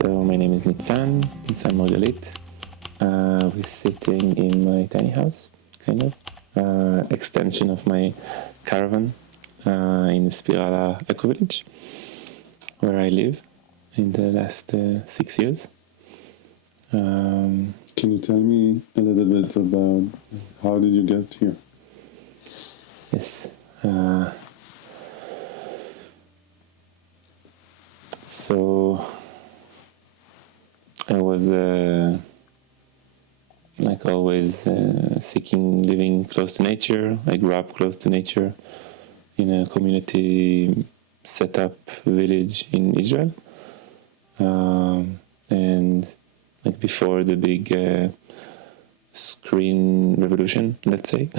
So my name is Nitzan Margalit. We're sitting in my tiny house, kind of, extension of my caravan in the Spirala Eco Village, where I live in the last 6 years. Can you tell me a little bit about how did you get here? Yes. So I was like always seeking living close to nature. I grew up close to nature in a community set up village in Israel, and like before the big screen revolution, let's say.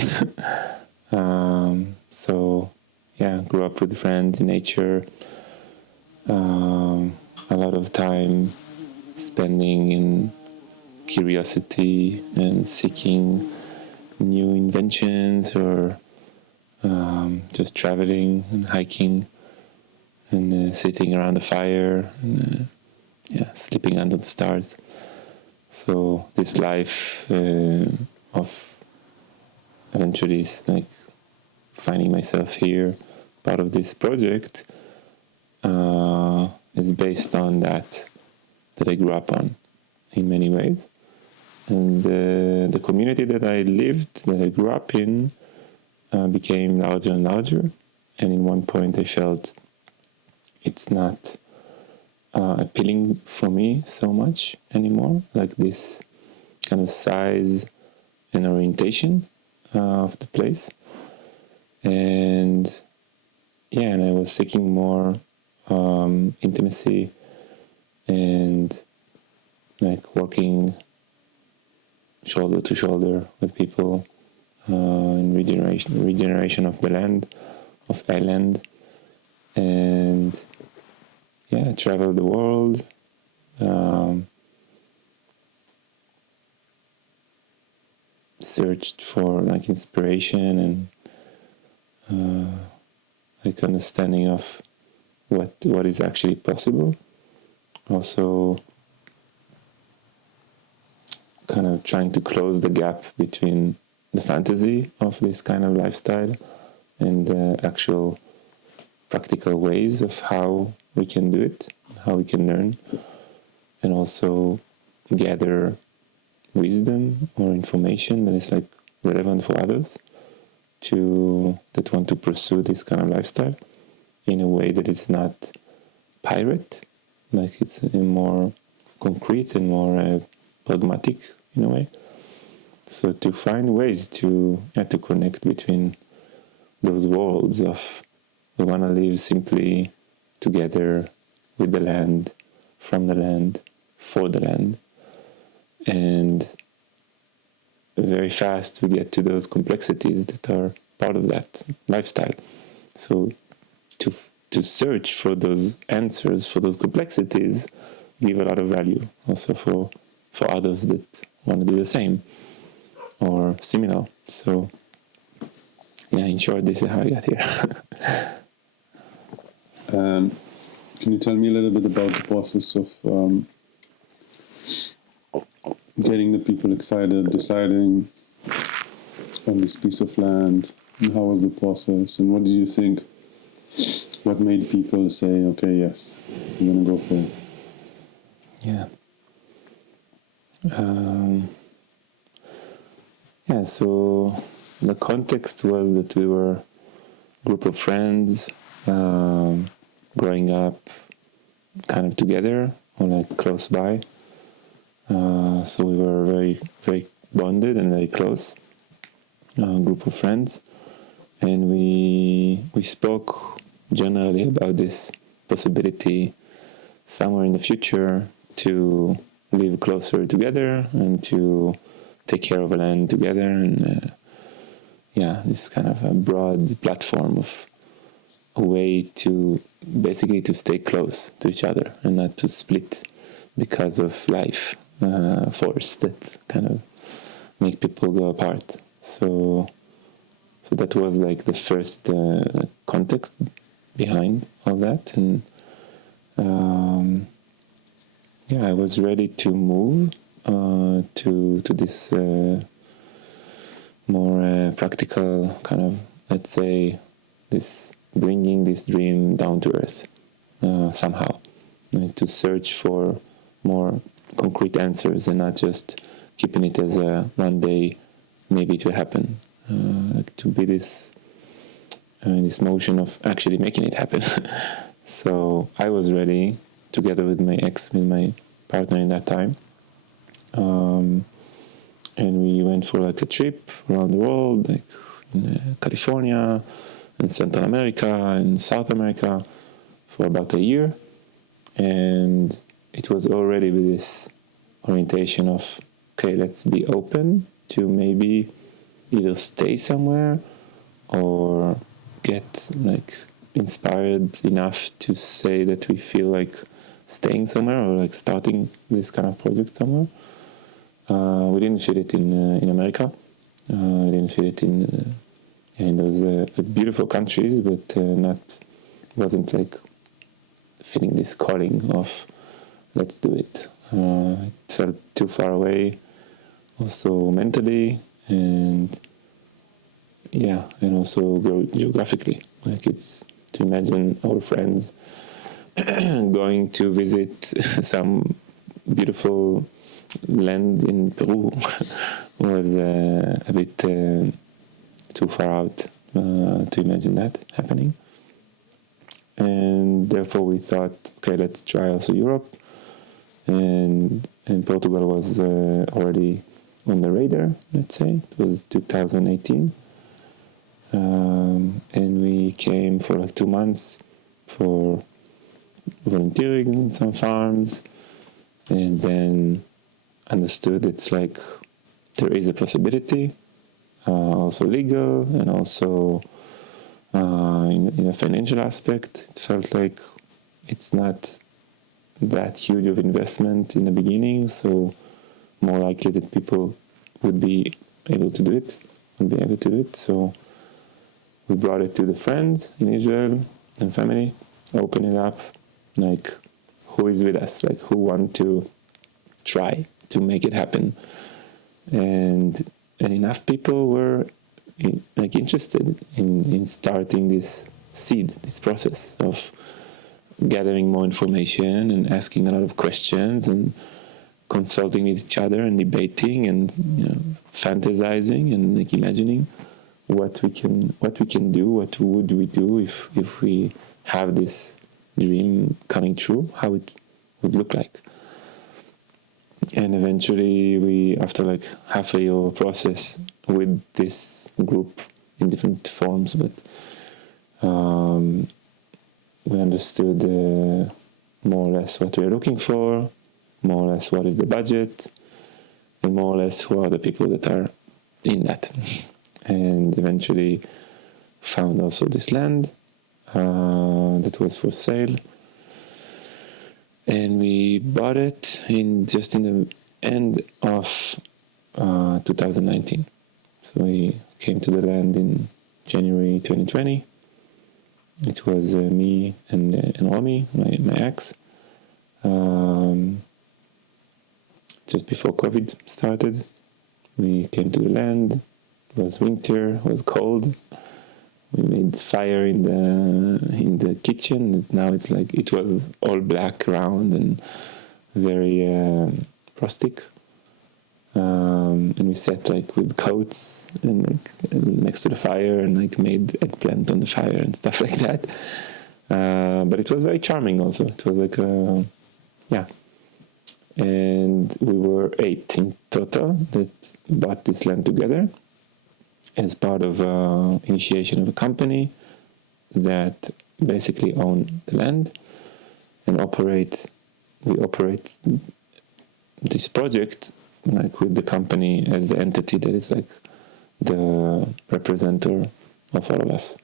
So yeah, grew up with friends in nature. A lot of time spending in curiosity and seeking new inventions, or just traveling and hiking and sitting around the fire and sleeping under the stars. So this life of eventually like finding myself here, part of this project, is based on that I grew up on in many ways. And the community that I lived, that I grew up in, became larger and larger. And in one point I felt it's not appealing for me so much anymore, like this kind of size and orientation of the place. And I was seeking more intimacy and like working shoulder to shoulder with people in regeneration of the land, of island, and travel the world, searched for like inspiration and like understanding of what is actually possible. Also kind of trying to close the gap between the fantasy of this kind of lifestyle and the actual practical ways of how we can do it, how we can learn, and also gather wisdom or information that is like relevant for others that want to pursue this kind of lifestyle in a way that is not pirate, like it's more concrete and more pragmatic in a way. So to find ways to connect between those worlds of we want to live simply together with the land, from the land, for the land, and very fast we get to those complexities that are part of that lifestyle. So to search for those answers, for those complexities, give a lot of value also for others that want to do the same or similar. So in short, this is how I got here. Can you tell me a little bit about the process of getting the people excited, deciding on this piece of land, and how was the process, and what do you think, what made people say, okay, yes, I'm going to go for it? So the context was that we were a group of friends growing up kind of together or like close by. So we were very, very bonded and very close group of friends. And we spoke generally about this possibility somewhere in the future to live closer together and to take care of the land together, and this kind of a broad platform of a way to basically to stay close to each other and not to split because of life force that kind of make people go apart. So that was like the first context behind all that, and I was ready to move to this more practical kind of, let's say, this bringing this dream down to earth somehow, to search for more concrete answers and not just keeping it as a one day maybe it will happen, to be this motion of actually making it happen. So I was ready, together with my partner in that time, and we went for like a trip around the world, like in California and Central America and South America for about a year. And it was already with this orientation of, okay, let's be open to maybe either stay somewhere or get like inspired enough to say that we feel like staying somewhere or like starting this kind of project somewhere. We didn't feel it in America. We didn't feel it in those beautiful countries, but wasn't like feeling this calling of let's do it. It felt too far away, also mentally, and also geographically. Like, it's to imagine our friends going to visit some beautiful land in Peru was a bit too far out to imagine that happening. And therefore we thought, okay, let's try also Europe. And Portugal was already on the radar, let's say. It was 2018. And we came for like 2 months for volunteering in some farms, and then understood it's like there is a possibility, also legal and also in a financial aspect. It felt like it's not that huge of investment in the beginning, so more likely that people would be able to do it. So we brought it to the friends in Israel and family, open it up, like who is with us, like who want to try to make it happen. And enough people were interested in starting this process of gathering more information and asking a lot of questions and consulting with each other and debating and fantasizing and like imagining what we can do, what would we do if we have this dream coming true, how it would look like. And eventually we, after like half a year process with this group in different forms, but we understood more or less what we are looking for, more or less what is the budget, and more or less who are the people that are in that. And eventually found also this land that was for sale. And we bought it in the end of 2019. So we came to the land in January 2020. It was me and Romy, my ex. Just before COVID started, we came to the land. It was winter, it was cold. We made fire in the kitchen. Now it's like it was all black around and very rustic. And we sat like with coats and like next to the fire and like made eggplant on the fire and stuff like that. But it was very charming also. It was like and we were 8 in total that bought this land together as part of initiation of a company that basically own the land and we operate this project like with the company as the entity that is like the representative of all of us.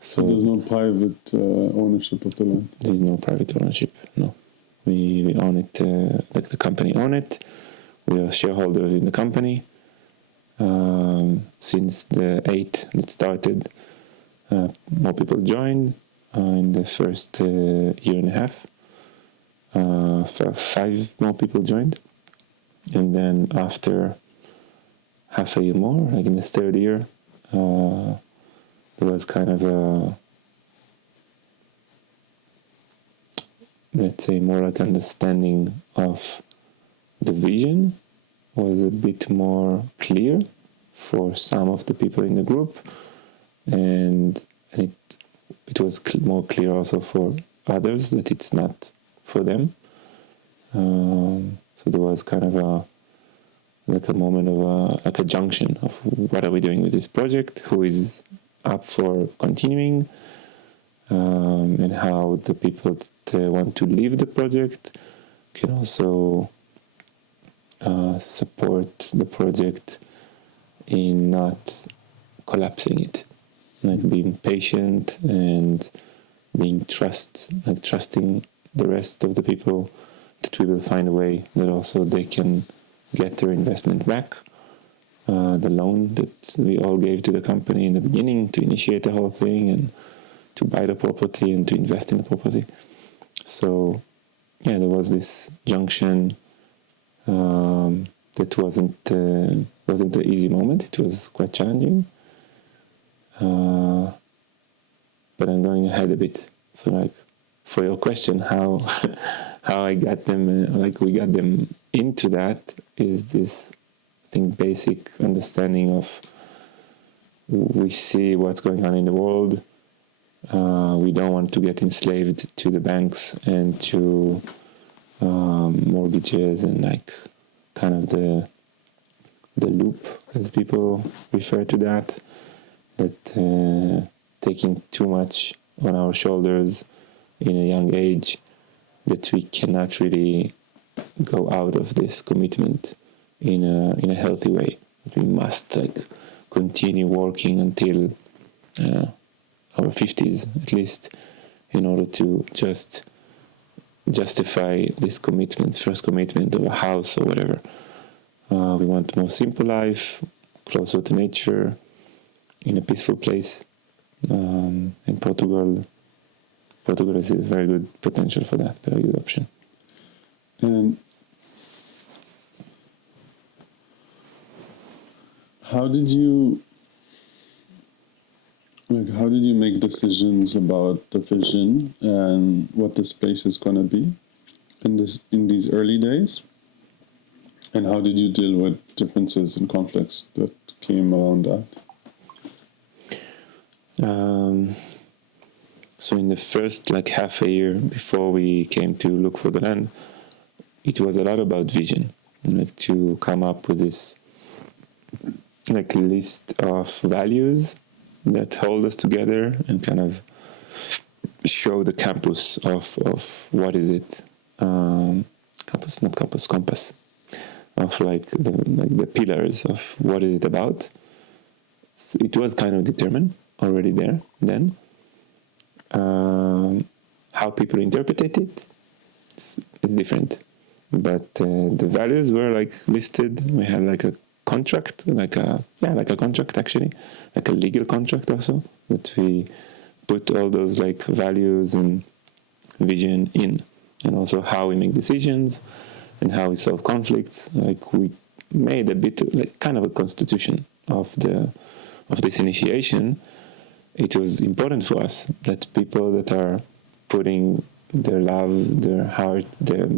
So there's no private ownership of the land? There's no private ownership, no. We own it, like the company own it. We are shareholders in the company. Since the 8 that started, more people joined in the first year and a half. 5 more people joined, and then after half a year more, like in the third year, there was kind of a, let's say, more like understanding of the vision was a bit more clear for some of the people in the group, and it was more clear also for others that it's not for them. So there was kind of a moment of like a junction of what are we doing with this project, who is up for continuing, and how the people that want to leave the project can also support the project in not collapsing it, like being patient and being trusting the rest of the people that we will find a way that also they can get their investment back, the loan that we all gave to the company in the beginning to initiate the whole thing and to buy the property and to invest in the property. So yeah, there was this junction that wasn't an easy moment. It was quite challenging, but I'm going ahead a bit. So like, for your question, how I got them, like we got them into that, is this, I think, basic understanding of we see what's going on in the world. We don't want to get enslaved to the banks and to mortgages and like kind of the loop, as people refer to that taking too much on our shoulders in a young age, that we cannot really go out of this commitment in a healthy way. That we must like continue working until our 50s at least, in order to just justify this commitment, first commitment of a house or whatever. We want a more simple life, closer to nature, in a peaceful place. In Portugal is a very good potential for that, very good option. And how did you make decisions about the vision and what the space is going to be in these early days? And how did you deal with differences and conflicts that came around that? So in the first like half a year before we came to look for the land, it was a lot about vision, like to come up with this like list of values that hold us together and kind of show the campus of what is it, compass of like the pillars of what is it about. So it was kind of determined already there then. How people interpreted it is different, but the values were like listed. We had like a contract, like a contract actually, like a legal contract also, that we put all those like values and vision in, and also how we make decisions and how we solve conflicts. Like we made a bit like kind of a constitution of this initiation. It was important for us that people that are putting their love, their heart, their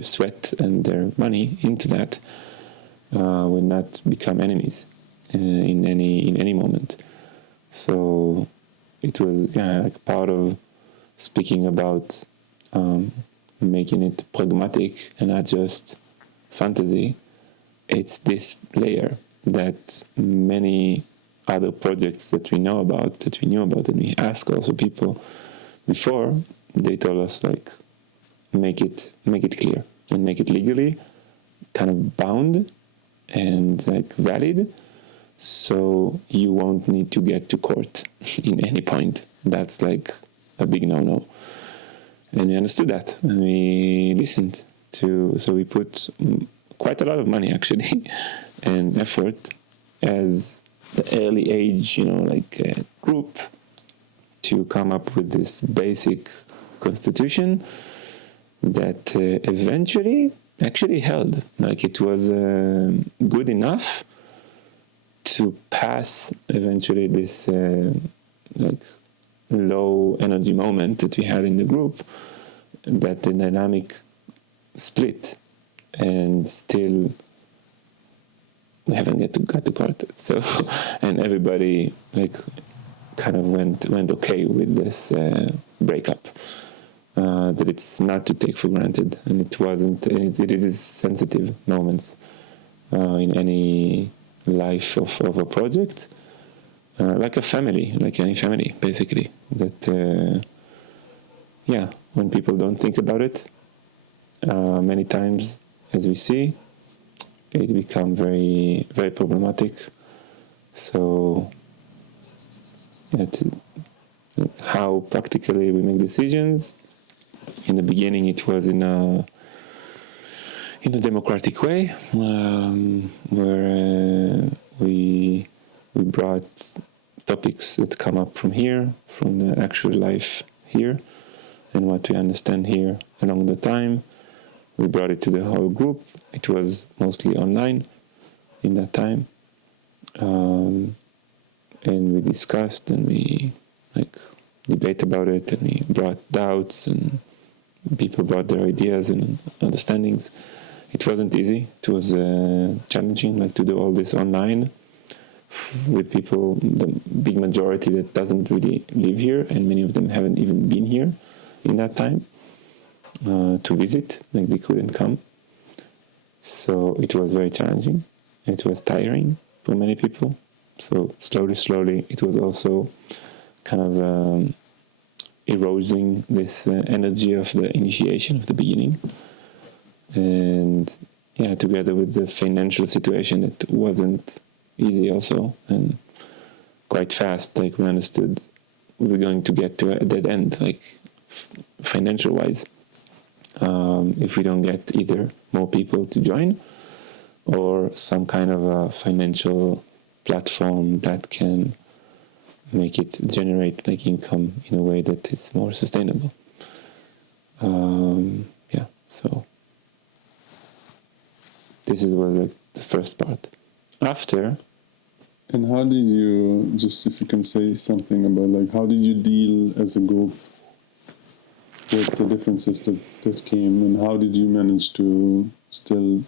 sweat and their money into that will not become enemies in any moment. So it was like part of speaking about making it pragmatic and not just fantasy. It's this layer that many other projects that we knew about, and we asked also people before, they told us like make it clear and make it legally kind of bound and like valid, so you won't need to get to court in any point. That's like a big no-no. And we understood that, and we listened to, so we put quite a lot of money actually and effort as the early age, like group, to come up with this basic constitution that eventually actually held. Like it was good enough to pass eventually this like low energy moment that we had in the group, that the dynamic split, and still we haven't got to part. So, and everybody like kind of went okay with this breakup. That it's not to take for granted, and it wasn't. It is sensitive moments in any life of a project, like a family, like any family, basically. That when people don't think about it, many times, as we see, it becomes very, very problematic. So, how practically we make decisions. In the beginning, it was in a democratic way, where we brought topics that come up from here, from the actual life here, and what we understand here along the time. We brought it to the whole group. It was mostly online in that time, and we discussed and we debate about it, and we brought doubts, and people brought their ideas and understandings. It wasn't easy. It was challenging, to do all this online with people, the big majority that doesn't really live here, and many of them haven't even been here in that time to visit. They couldn't come. So it was very challenging. It was tiring for many people. So slowly, it was also kind of eroding this energy of the initiation, of the beginning. And together with the financial situation, it wasn't easy also, and quite fast. We understood we were going to get to a dead end, financial wise, if we don't get either more people to join or some kind of a financial platform that can make it generate income in a way that is more sustainable. So this was the first part. After. And how did you, just if you can say something about how did you deal as a group with the differences that came, and how did you manage to still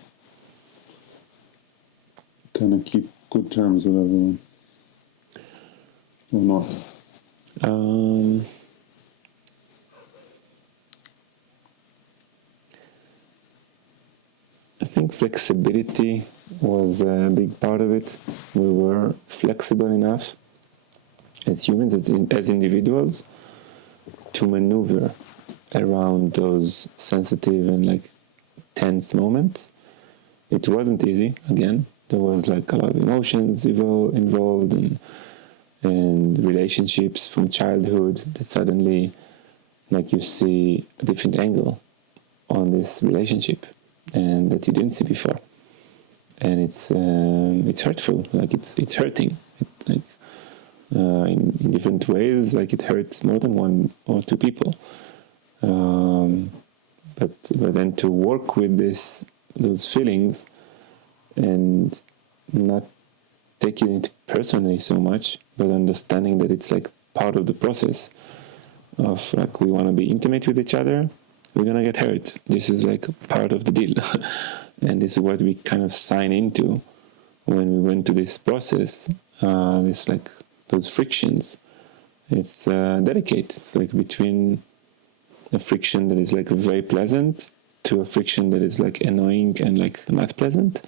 kind of keep good terms with everyone? Or not? I think flexibility was a big part of it. We were flexible enough as humans, as individuals, to maneuver around those sensitive and tense moments. It wasn't easy. Again, there was a lot of emotions involved, and relationships from childhood that suddenly you see a different angle on this relationship, and that you didn't see before, and it's hurtful. It's hurting. In different ways. It hurts more than one or two people. But then to work with those feelings, and not taking it personally so much, but understanding that it's part of the process of we want to be intimate with each other. We're gonna get hurt. This is part of the deal, and this is what we kind of sign into when we went to this process. Those frictions. It's delicate. It's between a friction that is very pleasant to a friction that is annoying and not pleasant.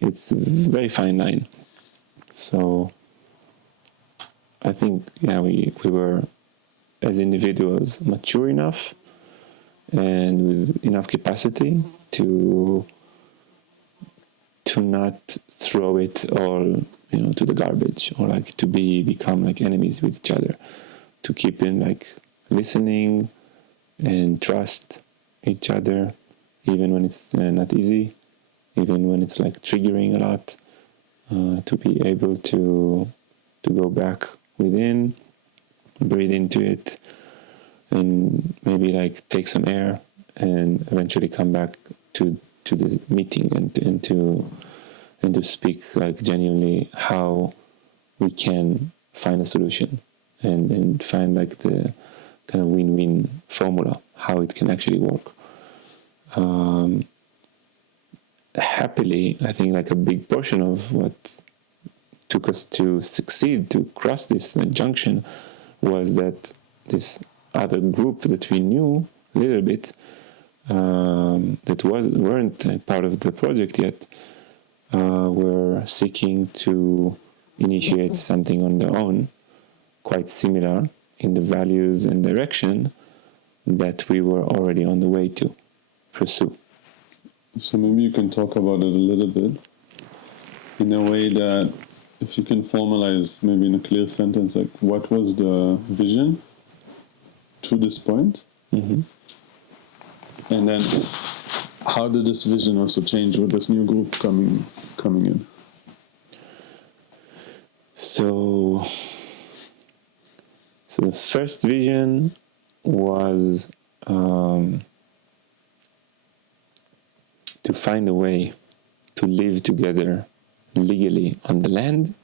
It's a very fine line. So I think we were, as individuals, mature enough and with enough capacity to not throw it all to the garbage, or to become enemies with each other, to keep in listening and trust each other, even when it's not easy, even when it's triggering a lot, to be able to go back within, breathe into it, and maybe take some air and eventually come back to the meeting and to speak like genuinely how we can find a solution and find like the kind of win-win formula, how it can actually work. Happily, I think like a big portion of what took us to succeed, to cross this junction, was that this other group that we knew a little bit, that weren't part of the project yet, were seeking to initiate something on their own, quite similar in the values and direction that we were already on the way to pursue. So maybe you can talk about it a little bit in a way that, if you can formalize maybe in a clear sentence, like what was the vision to this point? Mm-hmm. And then how did this vision also change with this new group coming in? So the first vision was to find a way to live together legally on the land,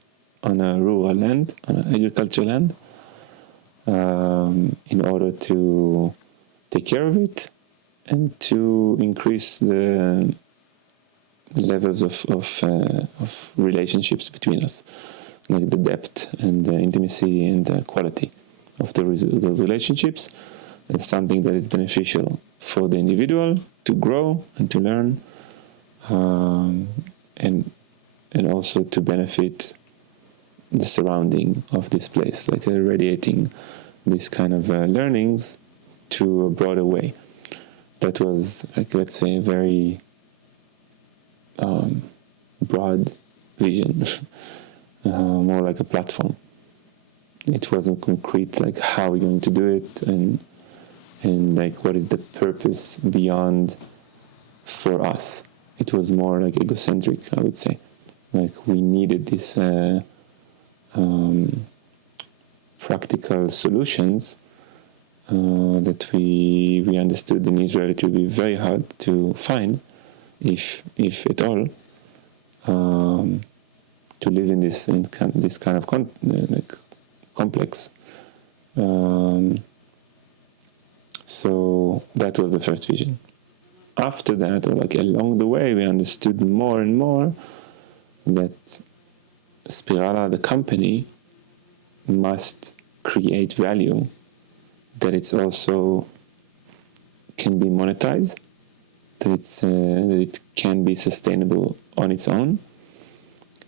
on a rural land, on an agricultural land, in order to take care of it and to increase the levels of relationships between us, like the depth and the intimacy and the quality of those relationships. Is something that is beneficial for the individual to grow and to learn, and also to benefit the surrounding of this place, like radiating these kind of learnings to a broader way. That was, like, let's say, a very broad vision, more like a platform. It wasn't concrete, like how we're going to do it, and like what is the purpose beyond for us. It was more like egocentric, I would say. Like we needed these practical solutions that we understood in Israel it would be very hard to find, if at all, to live in this kind of complex. So that was the first vision. After that, or like along the way, we understood more and more that Spirala, the company, must create value, that it's also can be monetized, that it can be sustainable on its own,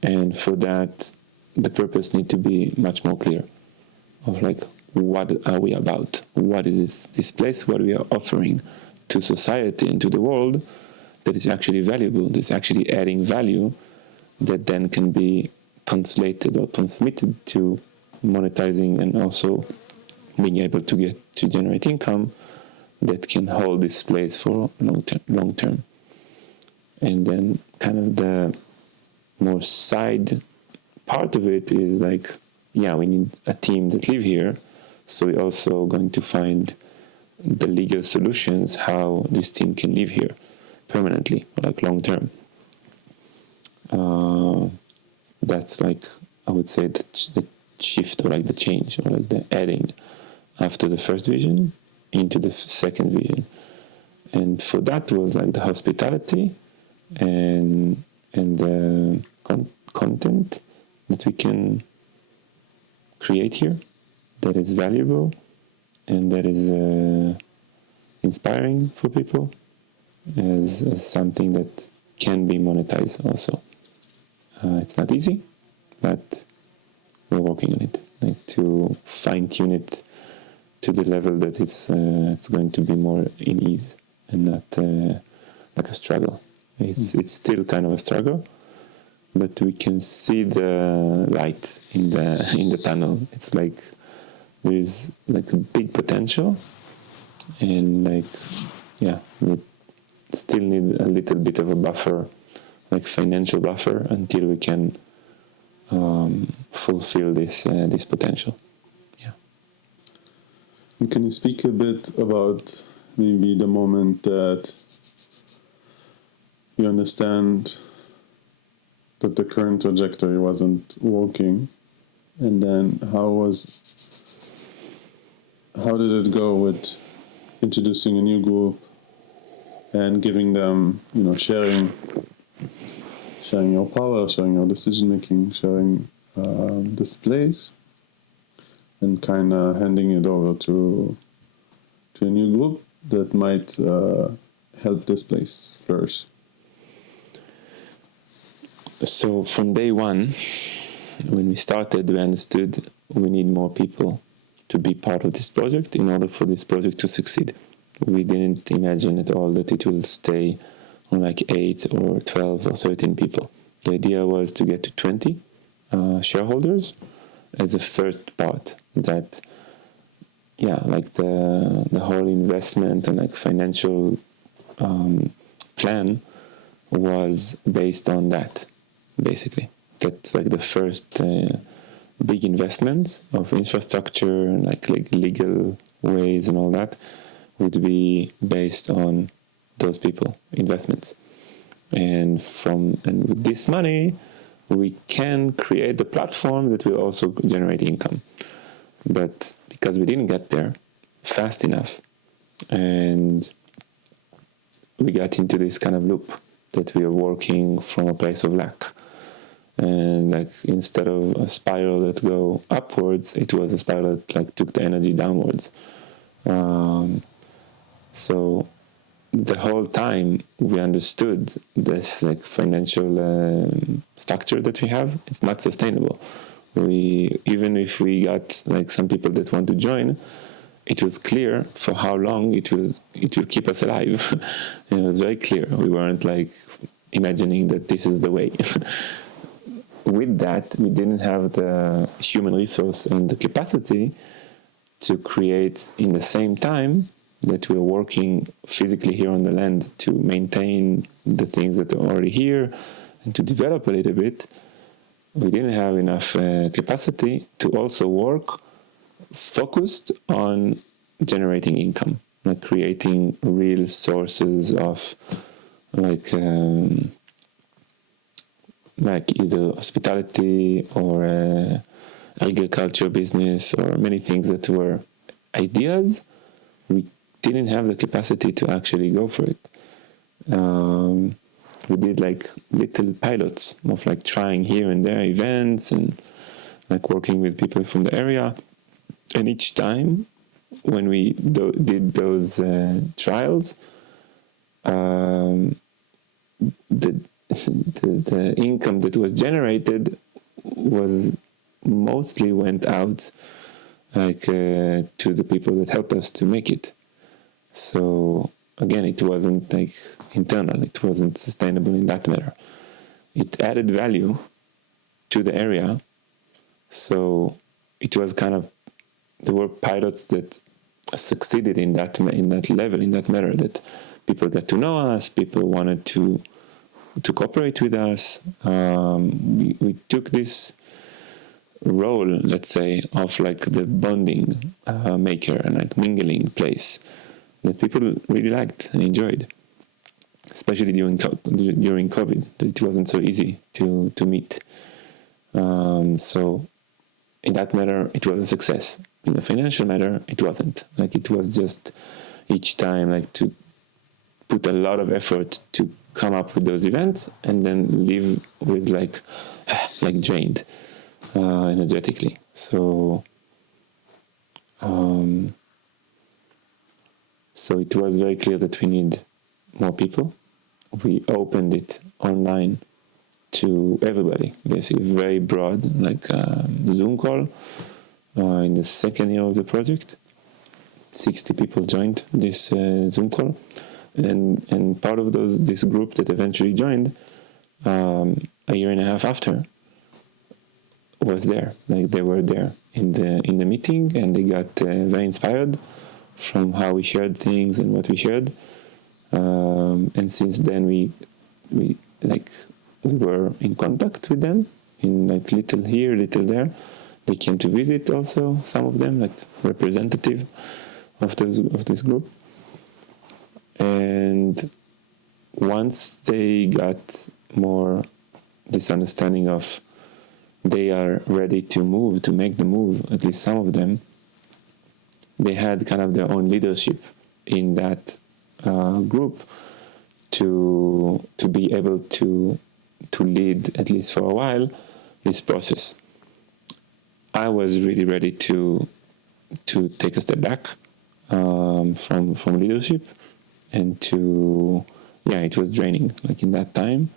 and for that, the purpose need to be much more clear, of like, what are we about? What is this place? What we are offering to society and to the world that is actually valuable, that's actually adding value, that then can be translated or transmitted to monetizing and also being able to generate income that can hold this place for long term. And then kind of the more side part of it is like, yeah, we need a team that live here, so we're also going to find the legal solutions how this team can live here permanently, like long term. That's like, I would say, the shift, or like the change, or like the adding after the first vision into the second vision. And for that was like the hospitality and the content that we can create here, that is valuable and that is inspiring for people, as something that can be monetized also. It's not easy, but we're working on it, like to fine-tune it to the level that it's going to be more in ease and not like a struggle. It's still kind of a struggle, but we can see the light in the tunnel. It's like there is like a big potential, and like, yeah, we still need a little bit of a buffer, like financial buffer, until we can fulfill this potential. Yeah. And can you speak a bit about maybe the moment that you understand that the current trajectory wasn't working, and then how did it go with introducing a new group and giving them, sharing your power, sharing your decision making, sharing this place, and kind of handing it over to a new group that might help this place flourish? So from day one, when we started, we understood we need more people to be part of this project in order for this project to succeed. We didn't imagine at all that it will stay on like 8 or 12 or 13 people. The idea was to get to 20 shareholders as a first part. That, like the whole investment and like financial plan was based on that, basically. That's like the first big investments of infrastructure and like legal ways and all that would be based on those people investments. And with this money we can create the platform that will also generate income. But because we didn't get there fast enough, and we got into this kind of loop that we are working from a place of lack. And like instead of a spiral that go upwards, it was a spiral that like took the energy downwards. So the whole time we understood this like financial structure that we have, it's not sustainable. Even if we got like some people that want to join, it was clear for how long it will keep us alive. And it was very clear. We weren't like imagining that this is the way. With that, we didn't have the human resource and the capacity to create in the same time that we're working physically here on the land to maintain the things that are already here and to develop a little bit. We didn't have enough capacity to also work focused on generating income, like creating real sources of like either hospitality or agriculture business or many things that were ideas. We didn't have the capacity to actually go for it. We did like little pilots of like trying here and there events and like working with people from the area. And each time when we did those trials, the income that was generated was mostly went out like to the people that helped us to make it. So again, it wasn't like internal, it wasn't sustainable in that matter. It added value to the area, so it was kind of, there were pilots that succeeded in that level, in that matter, that people got to know us, people wanted to cooperate with us. We took this role, let's say, of like the bonding maker and like mingling place that people really liked and enjoyed, especially during COVID, that it wasn't so easy to meet. So in that matter, it was a success. In the financial matter, it wasn't. Like it was just each time like to put a lot of effort to come up with those events and then leave with like drained energetically. So it was very clear that we need more people. We opened it online to everybody, basically very broad, like Zoom call. In the second year of the project, 60 people joined this Zoom call, and part of this group that eventually joined a year and a half after was there. Like they were there in the meeting, and they got very inspired from how we shared things and what we shared. And since then, we were in contact with them, in like little here, little there. They came to visit also, some of them, like representative of this group. And once they got more this understanding of they are ready to move, to make the move, at least some of them, they had kind of their own leadership in that group to be able to lead, at least for a while, this process. I was really ready to take a step back from leadership, and it was draining, like in that time.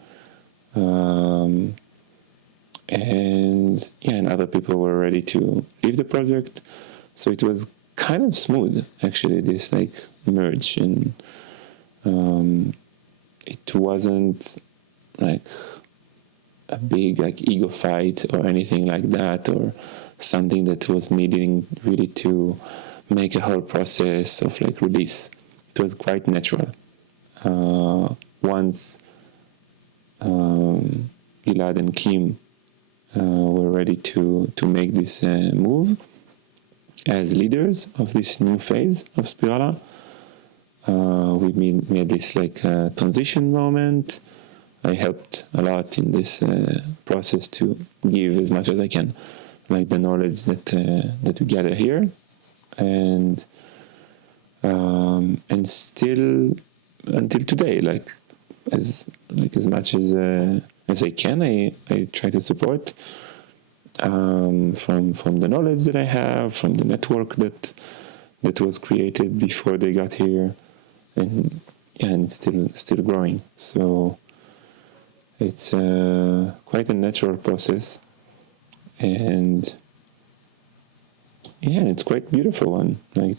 And other people were ready to leave the project, so it was kind of smooth, actually, this like merge, and it wasn't like a big like ego fight or anything like that, or something that was needing really to make a whole process of like release. It was quite natural. Once Gilad and Kim were ready to make this move as leaders of this new phase of Spirala, we made this like transition moment. I helped a lot in this process to give as much as I can, like the knowledge that we gather here, and still until today, like as much as I can, I try to support from the knowledge that I have, from the network that was created before they got here, and still growing. So it's quite a natural process, and it's quite beautiful one, like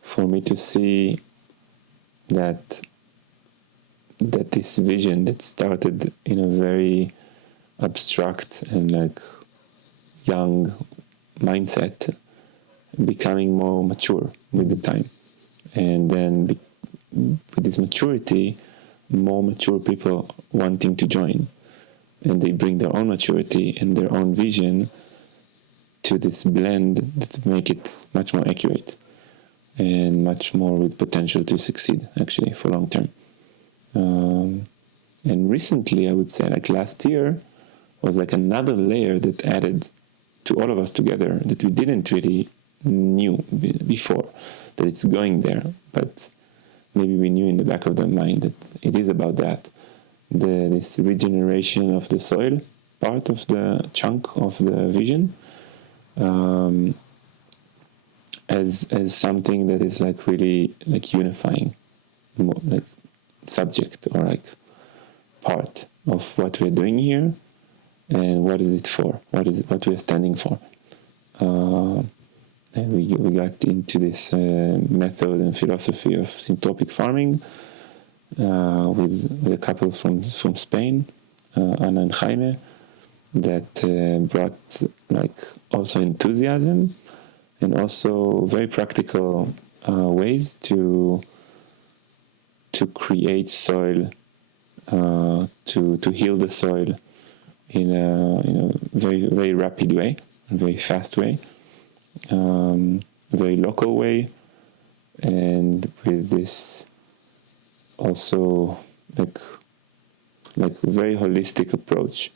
for me to see that this vision that started in a very abstract and like young mindset becoming more mature with the time, and then with this maturity, more mature people wanting to join, and they bring their own maturity and their own vision to this blend that make it much more accurate and much more with potential to succeed, actually, for long term. And recently, I would say, like last year, was like another layer that added to all of us together that we didn't really knew before that it's going there, but maybe we knew in the back of the mind that it is about that. This regeneration of the soil part of the chunk of the vision, as something that is like really like unifying, like subject or like part of what we're doing here, and what is it for? What we're standing for? And we got into this method and philosophy of syntropic farming with a couple from Spain, Ana and Jaime, that brought like also enthusiasm and also very practical ways to create soil, to heal the soil in a very, very rapid way, a very fast way, a very local way, and with this also like very holistic approach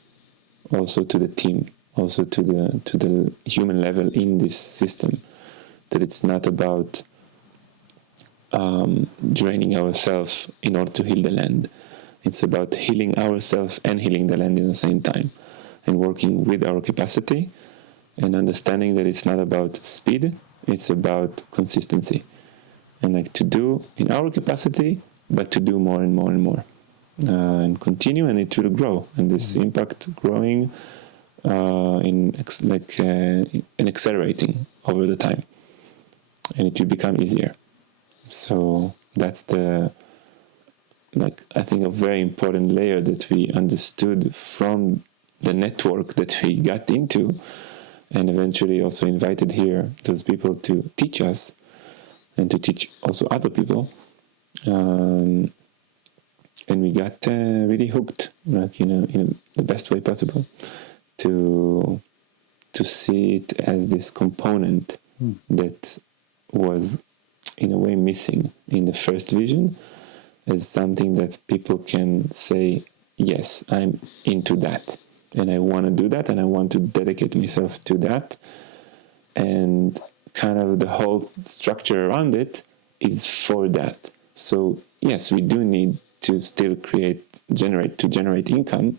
also to the team, also to the human level in this system, that it's not about draining ourselves in order to heal the land. It's about healing ourselves and healing the land in the same time, and working with our capacity and understanding that it's not about speed, it's about consistency, and like to do in our capacity, but to do more and more and more, and continue, and it will grow, and this impact growing and accelerating over the time, and it will become easier. So that's I think a very important layer that we understood from the network that we got into, and eventually also invited here those people to teach us and to teach also other people. And we got really hooked, like in the best way possible, to see it as this component that was in a way missing in the first vision, as something that people can say, yes, I'm into that, and I want to do that, and I want to dedicate myself to that. And kind of the whole structure around it is for that. So yes, we do need to still generate income,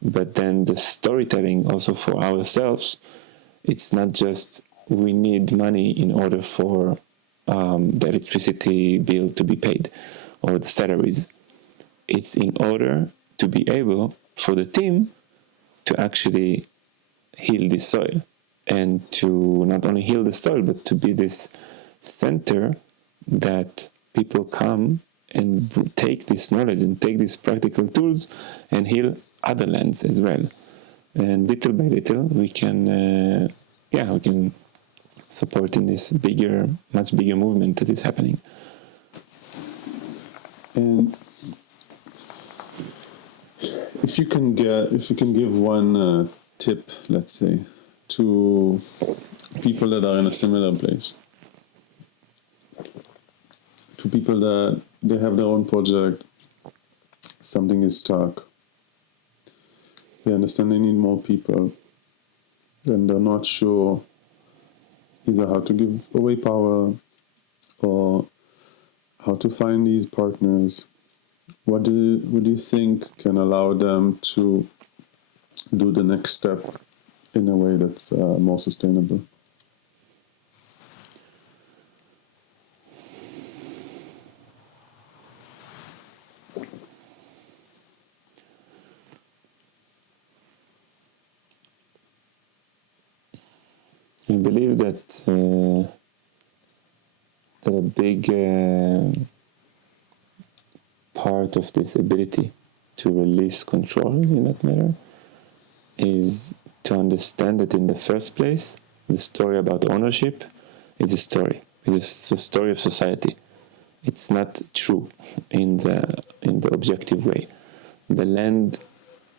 but then the storytelling also for ourselves, it's not just we need money in order for the electricity bill to be paid or the salaries. It's in order to be able for the team to actually heal the soil, and to not only heal the soil, but to be this center that people come and take this knowledge and take these practical tools and heal other lands as well. And little by little, we can support in this much bigger movement that is happening. And if you can give one tip, let's say, to people that are in a similar place, to people that they have their own project, something is stuck, they understand they need more people, then they're not sure either how to give away power or how to find these partners. What do you think can allow them to do the next step in a way that's more sustainable? I believe that a big part of this ability to release control in that matter is to understand that in the first place, the story about ownership is a story. It's a story of society. It's not true in the objective way. The land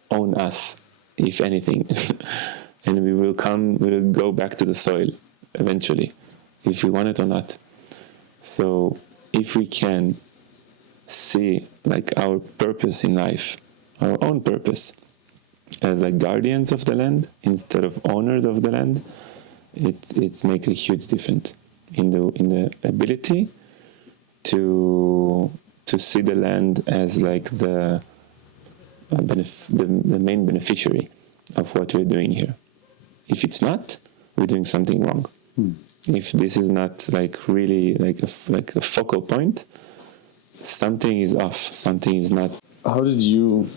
owns us, if anything, and we will go back to the soil eventually, if we want it or not. So if we can see like our purpose in life, our own purpose, as like guardians of the land instead of owners of the land, it's make a huge difference in the ability to see the land as like the main beneficiary of what we're doing here. If it's not, we're doing something wrong. If this is not like really like a focal point, something is off. Something is not. How did you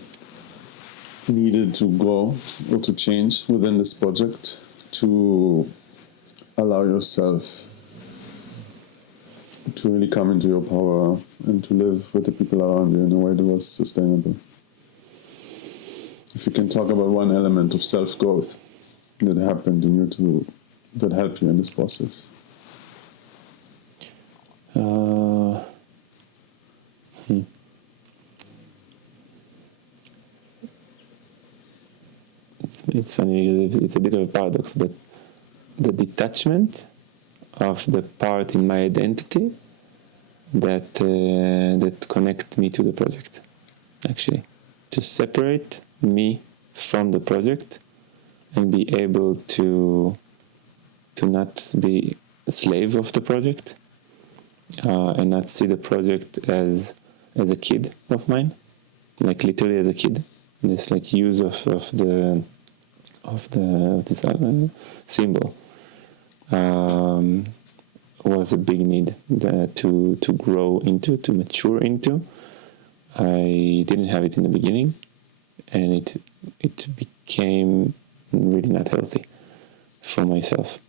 needed to grow or to change within this project to allow yourself to really come into your power and to live with the people around you in a way that was sustainable? If you can talk about one element of self-growth that happened in you that helped you in this process. It's funny, it's a bit of a paradox, but the detachment of the part in my identity that connect me to the project, actually. To separate me from the project and be able to not be a slave of the project, and not see the project as a kid of mine, like literally as a kid. This like use of this symbol was a big need to grow into, to mature into. I didn't have it in the beginning, and it became really not healthy for myself,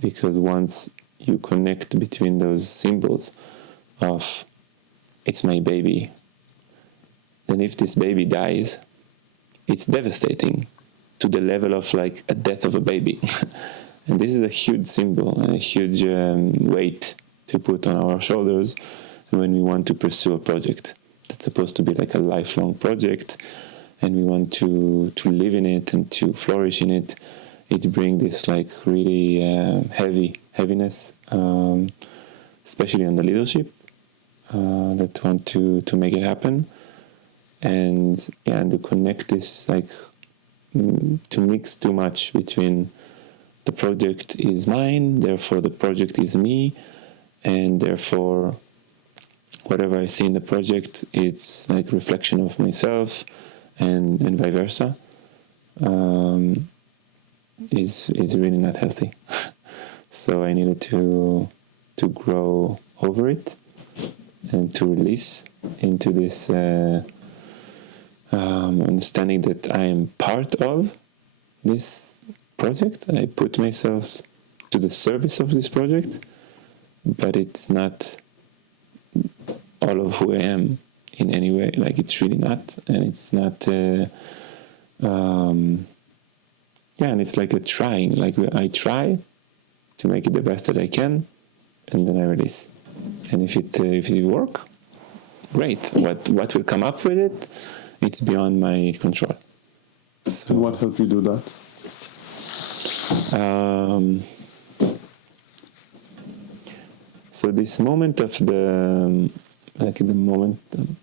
because once you connect between those symbols of it's my baby, then if this baby dies, it's devastating to the level of like a death of a baby. And this is a huge symbol and a huge weight to put on our shoulders when we want to pursue a project that's supposed to be like a lifelong project, and we want to live in it and to flourish in it. It brings this like really heaviness especially on the leadership that want to make it happen, and to connect this, like to mix too much between the project is mine, therefore the project is me, and therefore whatever I see in the project, it's like reflection of myself, and vice versa, is really not healthy. So I needed to grow over it and to release into this understanding that I am part of this project. I put myself to the service of this project, but it's not all of who I am in any way. Like, it's really not, and it's not. And it's like a trying. Like, I try to make it the best that I can, and then I release. And if it work, great. What will come up with it? It's beyond my control. So what helped you do that? So this moment of the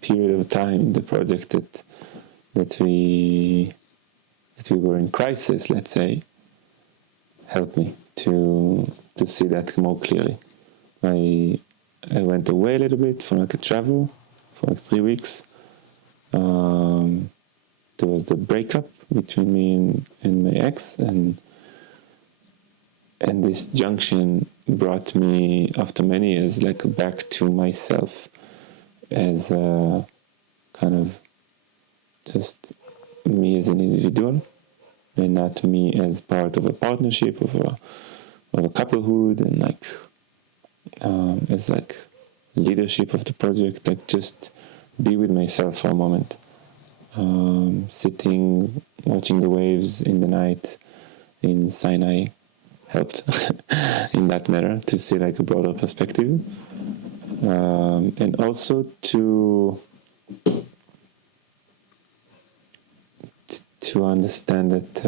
period of time in the project that we were in crisis, let's say, helped me to see that more clearly. I went away a little bit for like a travel for like 3 weeks. There was the breakup between me and my ex, and this junction brought me, after many years, like back to myself as a kind of just me as an individual, and not me as part of a partnership, of a couplehood, and like as like leadership of the project. Like, just be with myself for a moment, sitting, watching the waves in the night in Sinai helped in that matter, to see like a broader perspective, and also to understand that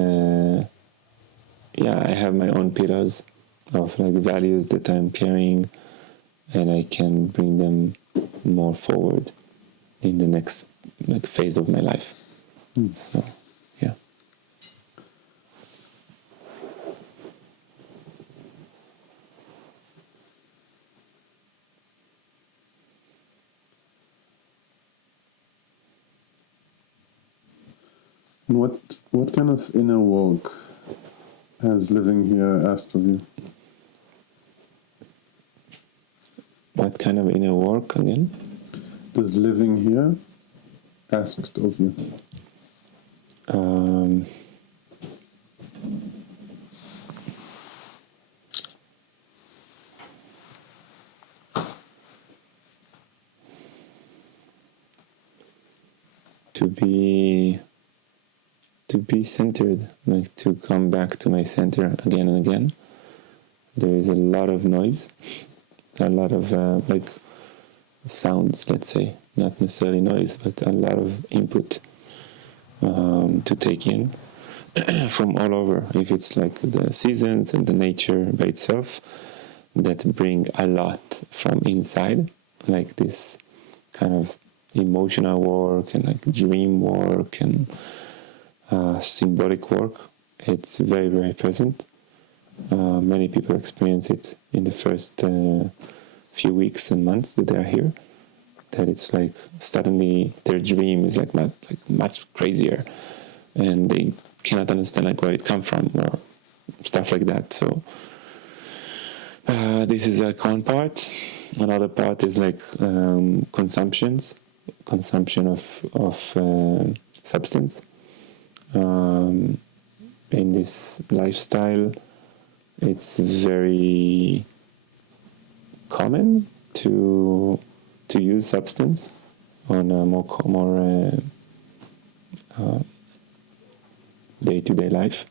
I have my own pillars of like values that I'm carrying, and I can bring them more forward in the next like phase of my life. So yeah. And what kind of inner work has living here asked of you? What kind of inner work again? Does living here asked of you? To be centered, like to come back to my center again and again. There is a lot of noise, a lot of like sounds, let's say, not necessarily noise, but a lot of input to take in from all over. If it's like the seasons and the nature by itself, that bring a lot from inside, like this kind of emotional work and like dream work and symbolic work. It's very, very present. Many people experience it in the first few weeks and months that they are here, that it's like suddenly their dream is like much crazier, and they cannot understand like where it come from or stuff like that. So this is like one part. Another part is like consumption of substance. In this lifestyle, it's very common to use substance on a more day-to-day life,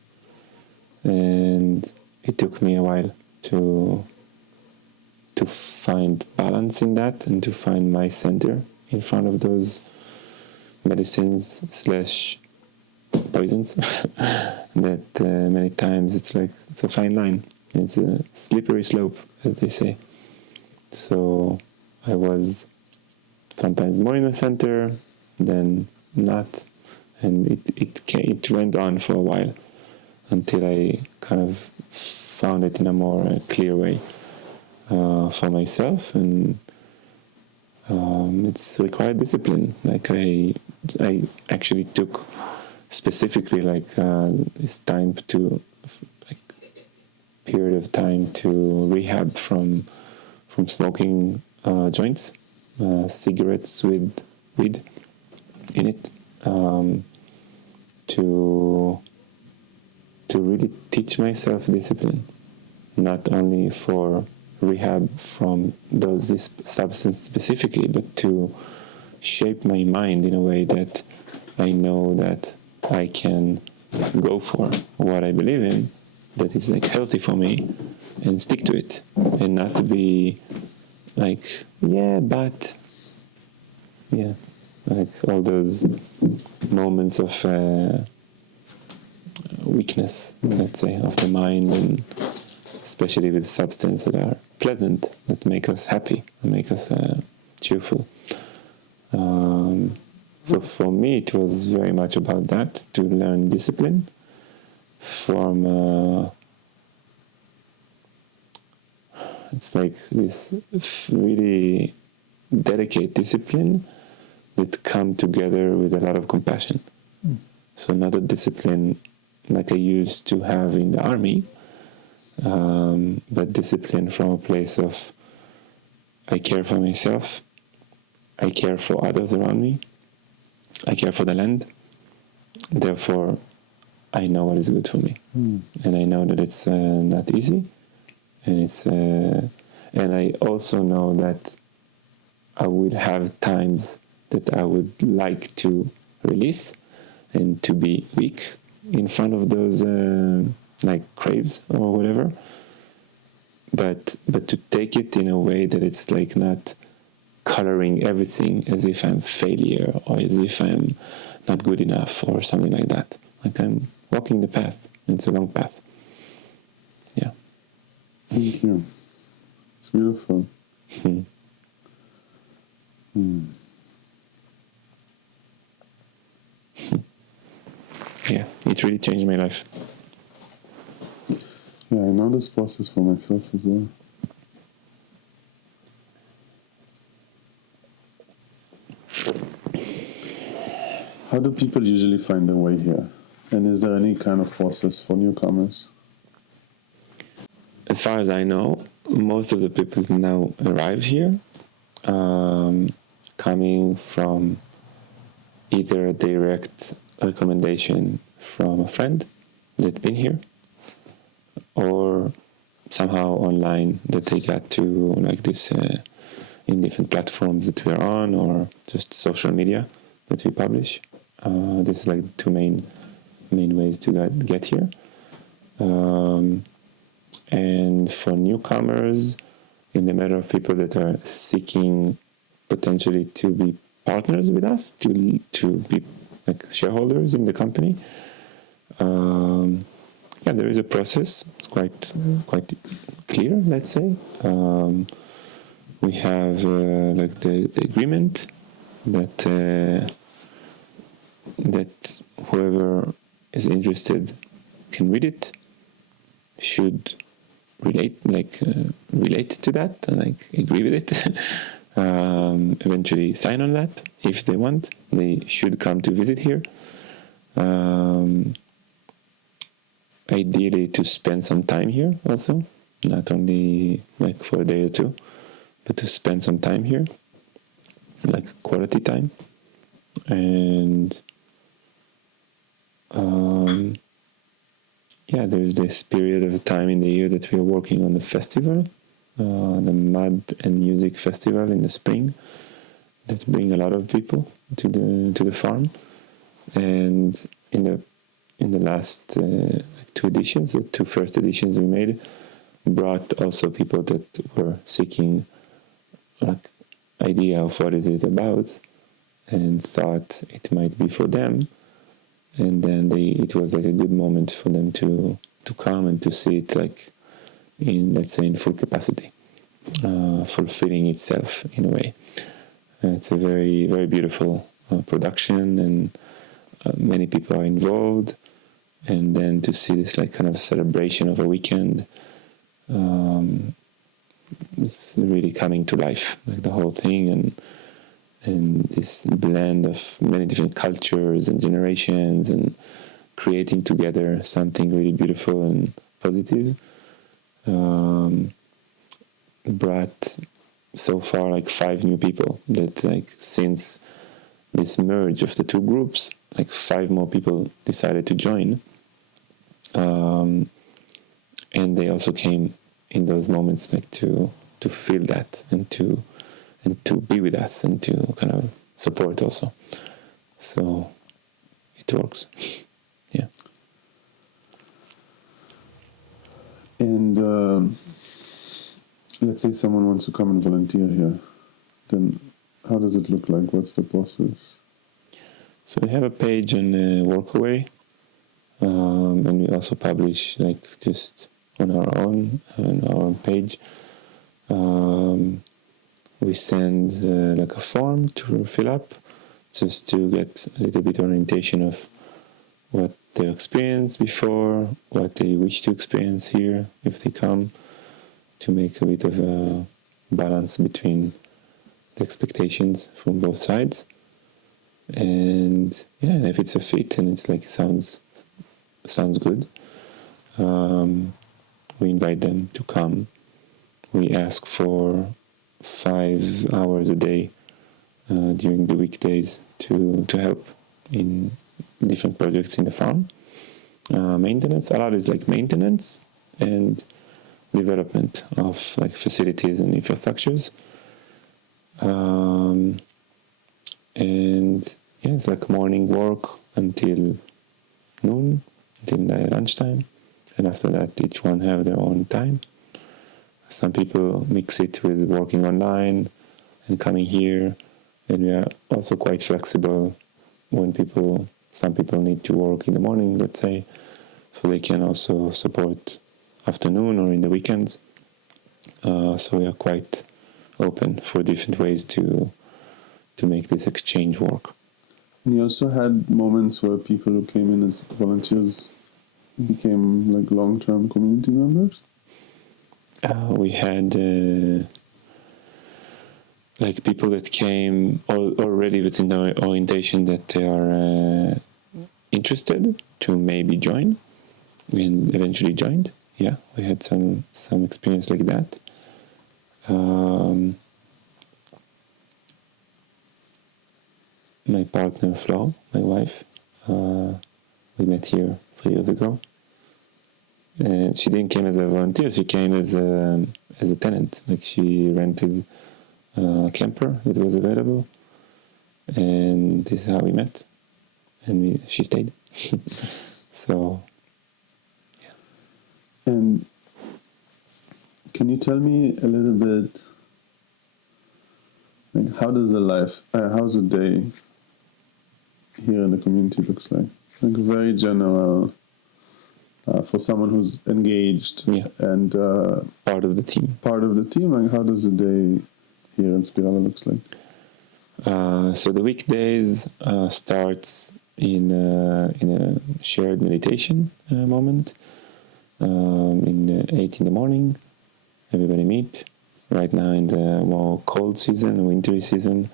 and it took me a while to find balance in that and to find my center in front of those medicines / poisons that many times it's a fine line. It's a slippery slope, as they say. So I was sometimes more in the center, then not, and it went on for a while until I kind of found it in a more clear way for myself, and it's required discipline. Like I actually took specifically this time to period of time to rehab from smoking joints, cigarettes with weed in it, to really teach myself discipline, not only for rehab from this substance specifically, but to shape my mind in a way that I know that I can go for what I believe in, that is healthy for me, and stick to it, and not to be like all those moments of weakness, let's say, of the mind, and especially with substances that are pleasant, that make us happy, and make us cheerful. So for me, it was very much about that, to learn discipline from it's like this really delicate discipline that come together with a lot of compassion. So not a discipline like I used to have in the army, but discipline from a place of I care for myself, I care for others around me, I care for the land, therefore I know what is good for me. And I know that it's not easy, and and I also know that I will have times that I would like to release and to be weak in front of those craves or whatever, but to take it in a way that it's not coloring everything as if I'm failure or as if I'm not good enough or something like that. Like I'm walking the path. It's a long path. Yeah. Thank you. It's beautiful. Yeah, it really changed my life. Yeah, I know this process for myself as well. How do people usually find their way here? And is there any kind of process for newcomers? As far as I know, most of the people now arrive here coming from either a direct recommendation from a friend that's been here, or somehow online that they got to this in different platforms that we are on, or just social media that we publish. This is the two main ways to get here. And for newcomers, in the matter of people that are seeking potentially to be partners with us, to be shareholders in the company, there is a process. It's quite clear, let's say. We have the agreement that whoever is interested can read it, should relate to that, and agree with it. Eventually sign on that if they want. They should come to visit here. Ideally to spend some time here also, not only for a day or two, but to spend some time here, quality time. And there's this period of time in the year that we are working on the festival, the Mud and Music Festival in the spring, that bring a lot of people to the farm. And in the last two editions, the two first editions we made, brought also people that were seeking idea of what is it about, and thought it might be for them. And then it was a good moment for them to come and to see it in, let's say, in full capacity. fulfilling itself in a way. It's a very, very beautiful production, and many people are involved. And then to see this like kind of celebration of a weekend, it's really coming to life, like the whole thing, and this blend of many different cultures and generations, and creating together something really beautiful and positive. Brought so far like 5 new people that, like, since this merge of the 2 groups, like 5 more people decided to join, and they also came in those moments, like to feel that and to be with us and to kind of support also. So it works. Yeah. And let's say someone wants to come and volunteer here, then how does it look like? What's the process? So we have a page on Workaway, and we also publish like just on our own page. We send like a form to fill up, just to get a little bit orientation of what they experienced before, what they wish to experience here if they come, to make a bit of a balance between the expectations from both sides. And yeah, if it's a fit and it's like sounds good, we invite them to come. We ask for 5 hours a day during the weekdays to help in different projects in the farm. Maintenance, a lot is like maintenance and development of like facilities and infrastructures. And yeah, it's like morning work until noon, until lunchtime, and after that each one have their own time. Some people mix it with working online and coming here, and we are also quite flexible when some people need to work in the morning, let's say, so they can also support afternoon or in the weekends. So we are quite open for different ways to make this exchange work. And you also had moments where people who came in as volunteers became like long-term community members? We had like people that came already within the orientation that they are interested to maybe join, and eventually joined. Yeah, we had some experience like that. My partner Flo, my wife, we met here 3 years ago. And she didn't come as a volunteer, she came as a tenant. Like, she rented a camper that was available, and this is how we met, and she stayed. So, yeah. And can you tell me a little bit, like, how's a day here in the community looks like? Like, very general. For someone who's engaged, yeah, and part of the team. Like, how does a day here in Spirala looks like? So the weekdays starts in a shared meditation moment. In 8 in the morning, everybody meet. Right now in the more cold season, wintry season,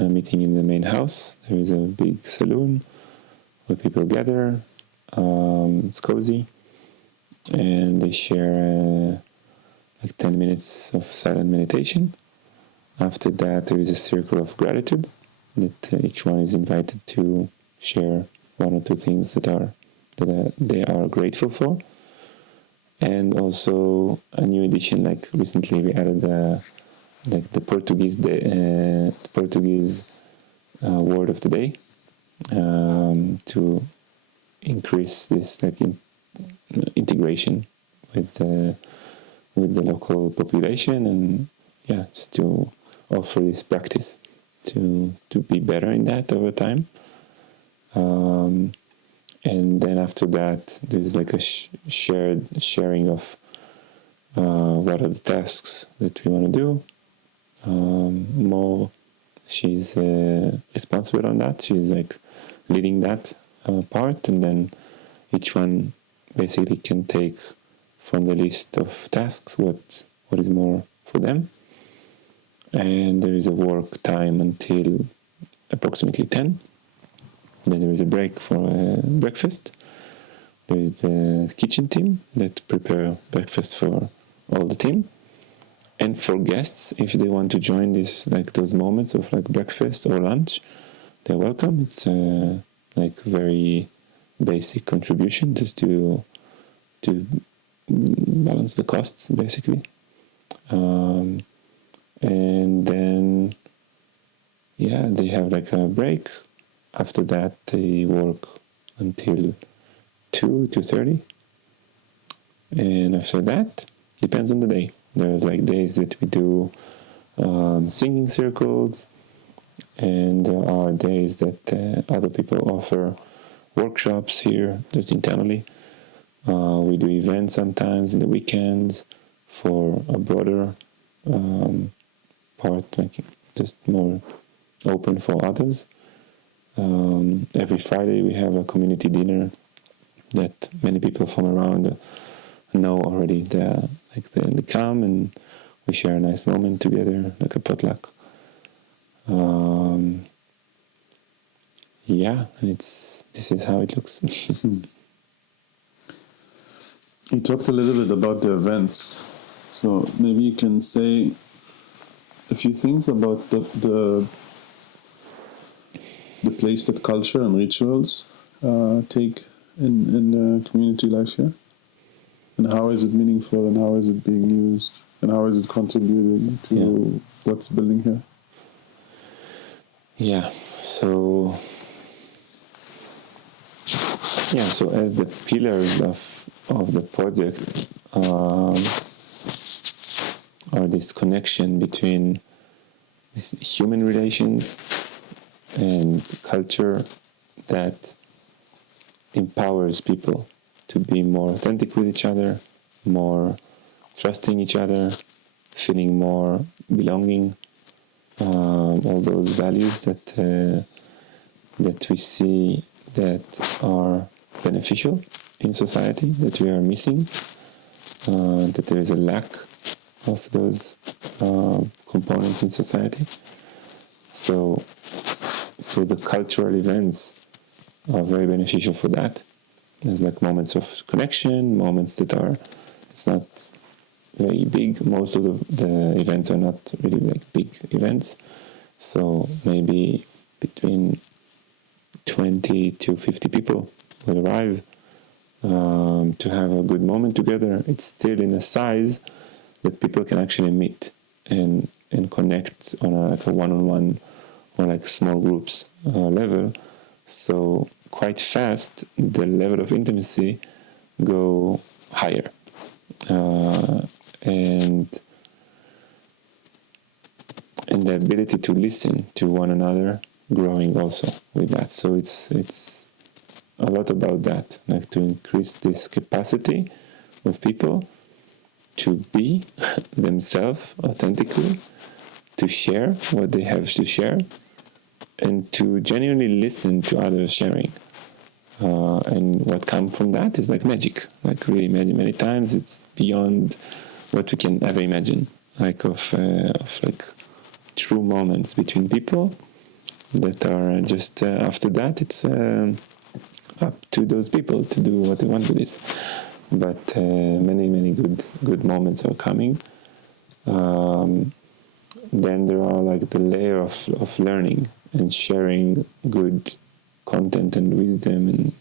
meeting in the main house. There is a big saloon where people gather. It's cozy, and they share like 10 minutes of silent meditation. After that, there is a circle of gratitude that each one is invited to share 1 or 2 things that they are grateful for. And also a new addition, like recently we added like the Portuguese word of the day, to increase this like integration with the local population, and yeah, just to offer this practice to be better in that over time. And then after that, there's like a sharing of what are the tasks that we want to do. More, she's responsible on that. She's like leading that part, and then each one basically can take from the list of tasks what is more for them. And there is a work time until approximately 10. Then there is a break for breakfast. There is the kitchen team that prepare breakfast for all the team. And for guests, if they want to join this, like those moments of like breakfast or lunch, they're welcome. It's like very basic contribution just to balance the costs, basically. And then, yeah, they have like a break. After that, they work until 2:30. And after that, depends on the day. There's like days that we do singing circles, and there are days that other people offer workshops here, just internally. We do events sometimes in the weekends for a broader part, like just more open for others. Every Friday we have a community dinner that many people from around know already. They come and we share a nice moment together, like a potluck. Yeah, and this is how it looks. You talked a little bit about the events, so maybe you can say a few things about the place that culture and rituals take in the community life here, and how is it meaningful, and how is it being used, and how is it contributing to what's building here? Yeah, so as the pillars of the project are this connection between these human relations and culture that empowers people to be more authentic with each other, more trusting each other, feeling more belonging, all those values that we see that are beneficial in society, that we are missing, that there is a lack of those components in society. So the cultural events are very beneficial for that. There's like moments of connection, moments that are, it's not very big. Most of the events are not really like big events. So maybe between 20 to 50 people will arrive to have a good moment together. It's still in a size that people can actually meet and connect on a one-on-one or like small groups level. So quite fast, the level of intimacy go higher. And the ability to listen to one another growing also with that. So it's a lot about that, like to increase this capacity of people to be themselves authentically, to share what they have to share, and to genuinely listen to others sharing. And what comes from that is like magic. Like really many times it's beyond what we can ever imagine. Like of like true moments between people that are just after that it's up to those people to do what they want with this. But many good moments are coming. Then there are like the layer of learning and sharing good content and wisdom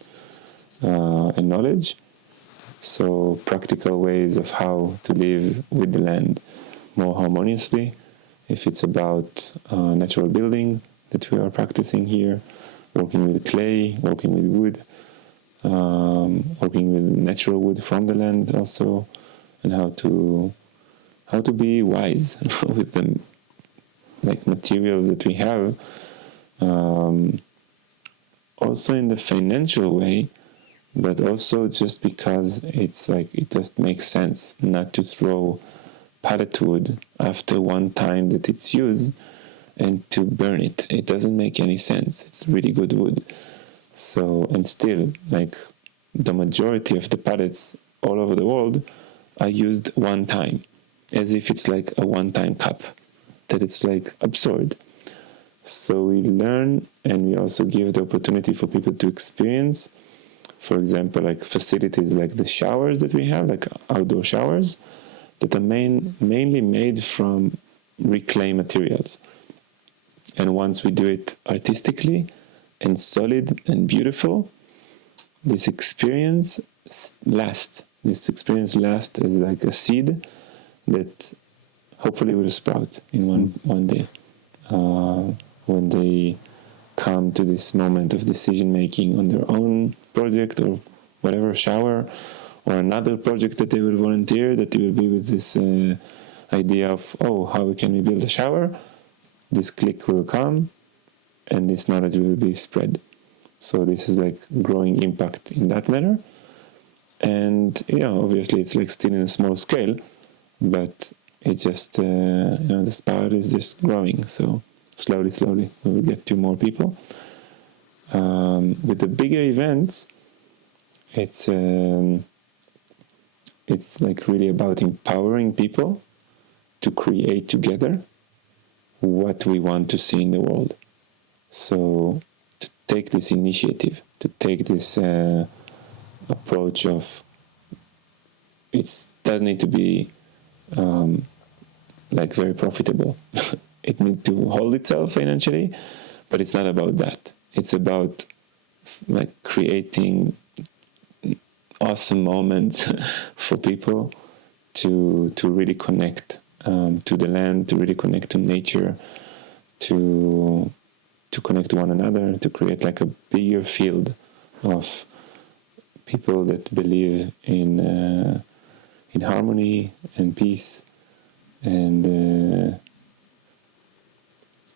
and knowledge. So practical ways of how to live with the land more harmoniously. If it's about natural building that we are practicing here, working with clay, working with wood, working with natural wood from the land also, and how to be wise with the like materials that we have. Also in the financial way, but also just because it's like it just makes sense not to throw pallet wood after one time that it's used and to burn it. It doesn't make any sense. It's really good wood. So, and still, like the majority of the pallets all over the world are used one time, as if it's like a one-time cup, that it's like absurd. So we learn, and we also give the opportunity for people to experience, for example, like facilities like the showers that we have, like outdoor showers, that are mainly made from reclaimed materials. And once we do it artistically and solid and beautiful, this experience lasts. This experience lasts as like a seed that hopefully will sprout in one day. When they come to this moment of decision making on their own project or whatever, shower, or another project that they will volunteer, that they will be with this idea of, oh, how can we build a shower? This click will come and this knowledge will be spread. So this is like growing impact in that manner. And, obviously it's like still in a small scale, but it just, the spiral is just growing. So slowly, we will get to more people. With the bigger events, it's like really about empowering people to create together what we want to see in the world. So to take this initiative, to take this approach of, it doesn't need to be like very profitable. It needs to hold itself financially, but it's not about that. It's about like creating awesome moments for people to really connect to the land, to really connect to nature, to connect to one another, to create like a bigger field of people that believe in harmony and peace, and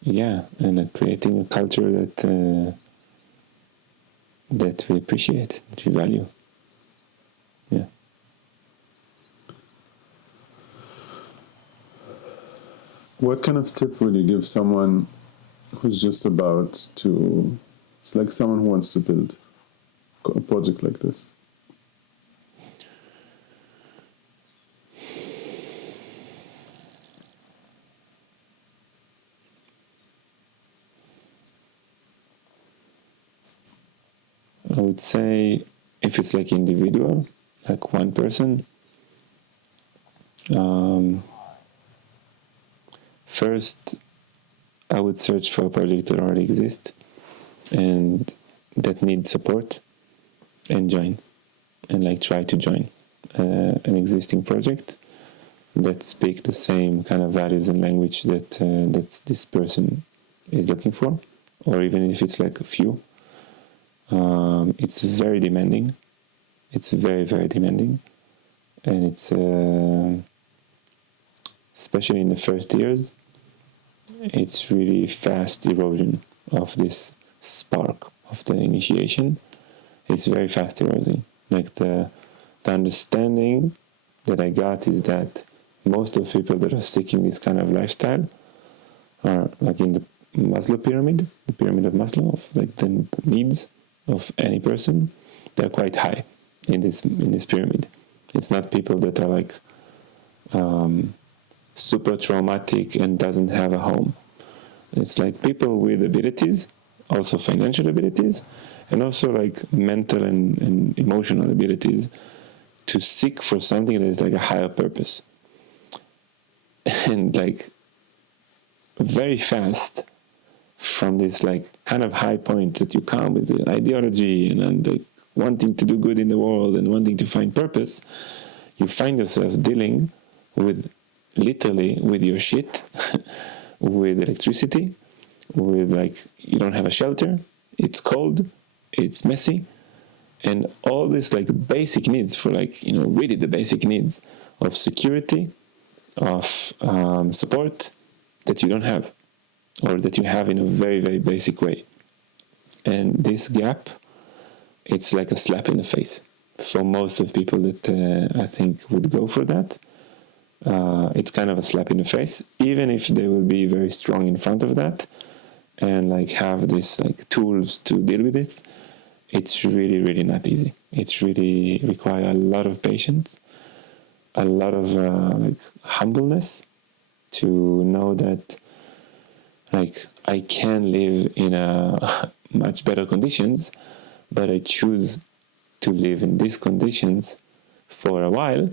and creating a culture that we appreciate, that we value. Yeah. What kind of tip would you give someone who's just about to, it's like someone who wants to build a project like this? I would say if it's like individual, like one person, first I would search for a project that already exists and that needs support, and join, and like try to join an existing project that speak the same kind of values and language that this person is looking for, or even if it's like a few. It's very demanding. It's very, very demanding. And it's, especially in the first years, it's really fast erosion of this spark of the initiation. It's very fast erosion. Like the understanding that I got is that most of the people that are seeking this kind of lifestyle are like in the Maslow pyramid, the pyramid of Maslow, of like the needs of any person. They're quite high in this pyramid. It's not people that are like super traumatic and doesn't have a home. It's like people with abilities, also financial abilities, and also like mental and emotional abilities to seek for something that is like a higher purpose. And like very fast from this like kind of high point that you come with the ideology and like wanting to do good in the world and wanting to find purpose, you find yourself dealing with literally with your shit, with electricity, with like you don't have a shelter, it's cold, it's messy, and all this like basic needs for like, really the basic needs of security, of support that you don't have, or that you have in a very, very basic way. And this gap it's like a slap in the face for most of people that I think would go for that. It's kind of a slap in the face, even if they will be very strong in front of that and like have this like tools to deal with it. It's really, really not easy. It's really require a lot of patience, a lot of like humbleness to know that like I can live in a much better conditions, but I choose to live in these conditions for a while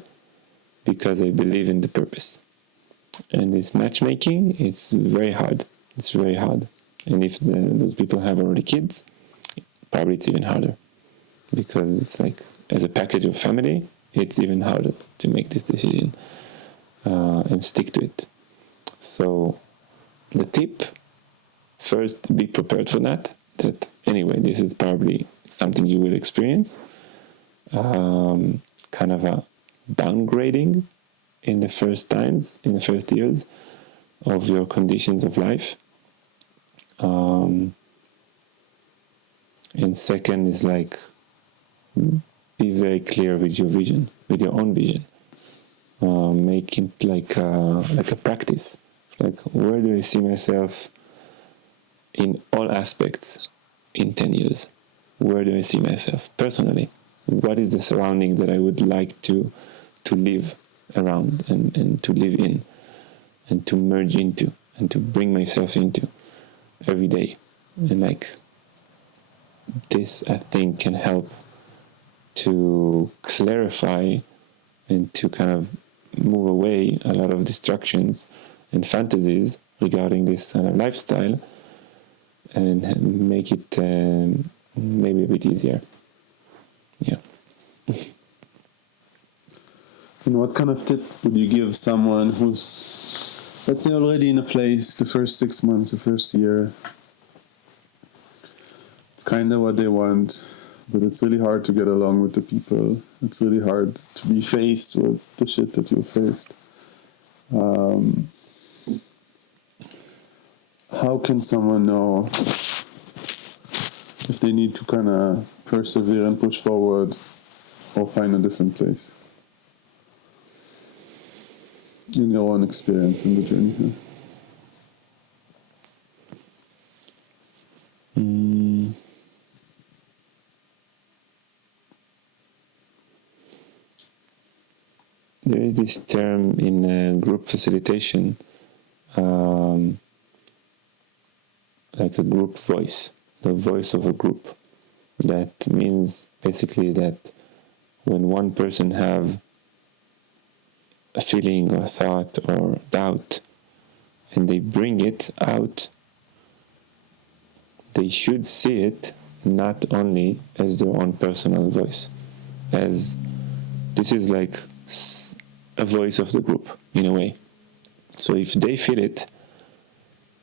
because I believe in the purpose. And this matchmaking, it's very hard. It's very hard. And if those people have already kids, probably it's even harder, because it's like as a package of family, it's even harder to make this decision and stick to it. So the tip, first, be prepared for that anyway, this is probably something you will experience, kind of a downgrading in the first times, in the first years of your conditions of life. And second is like, be very clear with your vision, with your own vision. Make it like a practice. Like, where do I see myself in all aspects in 10 years? Where do I see myself personally? What is the surrounding that I would like to live around and to live in and to merge into and to bring myself into every day? And like, this I think can help to clarify and to kind of move away a lot of distractions and fantasies regarding this lifestyle, and make it maybe a bit easier. Yeah. And what kind of tip would you give someone who's, let's say, already in a place, the first 6 months, the first year, it's kind of what they want, but it's really hard to get along with the people. It's really hard to be faced with the shit that you faced. How can someone know if they need to kind of persevere and push forward or find a different place? In your own experience in the journey here. There is this term in group facilitation, like a group voice, the voice of a group. That means basically that when one person have a feeling or thought or doubt and they bring it out, they should see it not only as their own personal voice, as this is like a voice of the group in a way. So if they feel it,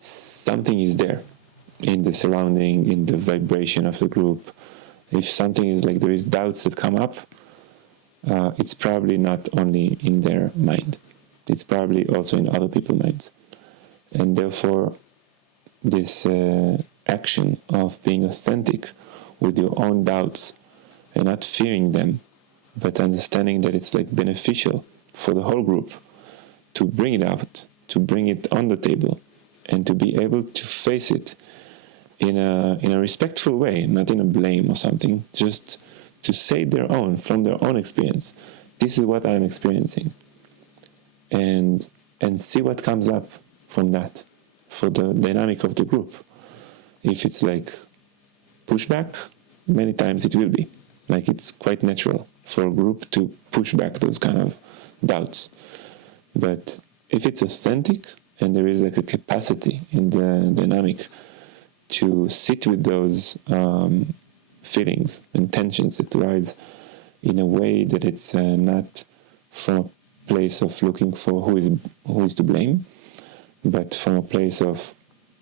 something is there in the surrounding, in the vibration of the group. If something is like there is doubts that come up, it's probably not only in their mind, it's probably also in other people's minds. And therefore, this action of being authentic with your own doubts and not fearing them, but understanding that it's like beneficial for the whole group to bring it out, to bring it on the table, and to be able to face it in a respectful way, not in a blame or something, just to say their own, from their own experience. This is what I'm experiencing. And see what comes up from that, for the dynamic of the group. If it's like pushback, many times it will be. Like, it's quite natural for a group to push back those kind of doubts. But if it's authentic and there is like a capacity in the dynamic to sit with those feelings and tensions that arise in a way that it's not from a place of looking for who is to blame, but from a place of